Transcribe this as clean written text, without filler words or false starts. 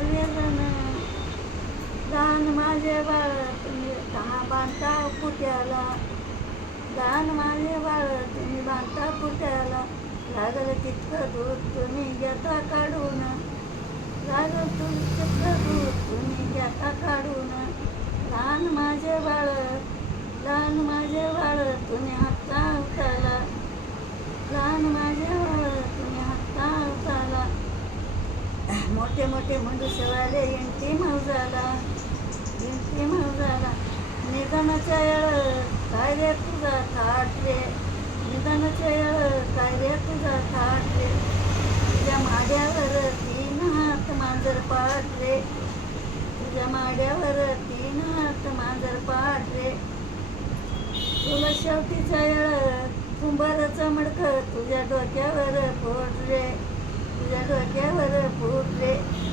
सर्वजण. लहान माझे बाळ तुम्ही बांधता कुट्याला, लहान माझे बाळ तुम्ही बांधता कुट्याला. लागलं तितकं दूध तुम्ही घेता काढून, लागलं तितकं दूध तुम्ही घेता काढून. लहान माझे बाळ, लहान माझे बाळ तुम्ही हाताला, लहान माझे बाळ तुम्ही हाताला. मोठे मोठे मनुष्यवाले इंटी मौजाला, इंटी मौजाला. निधनाच्या येळ काय रे तुझा थाट रे, निधनाच्या येळ काय रे तुझा थाट रे. तुझ्या माड्यावर 3 हात मांजर पाट रे, तुझ्या माड्यावर 3 हात मांजर पाट रे. तुला शेवटीच्या येळ कुंभाराचं मडकं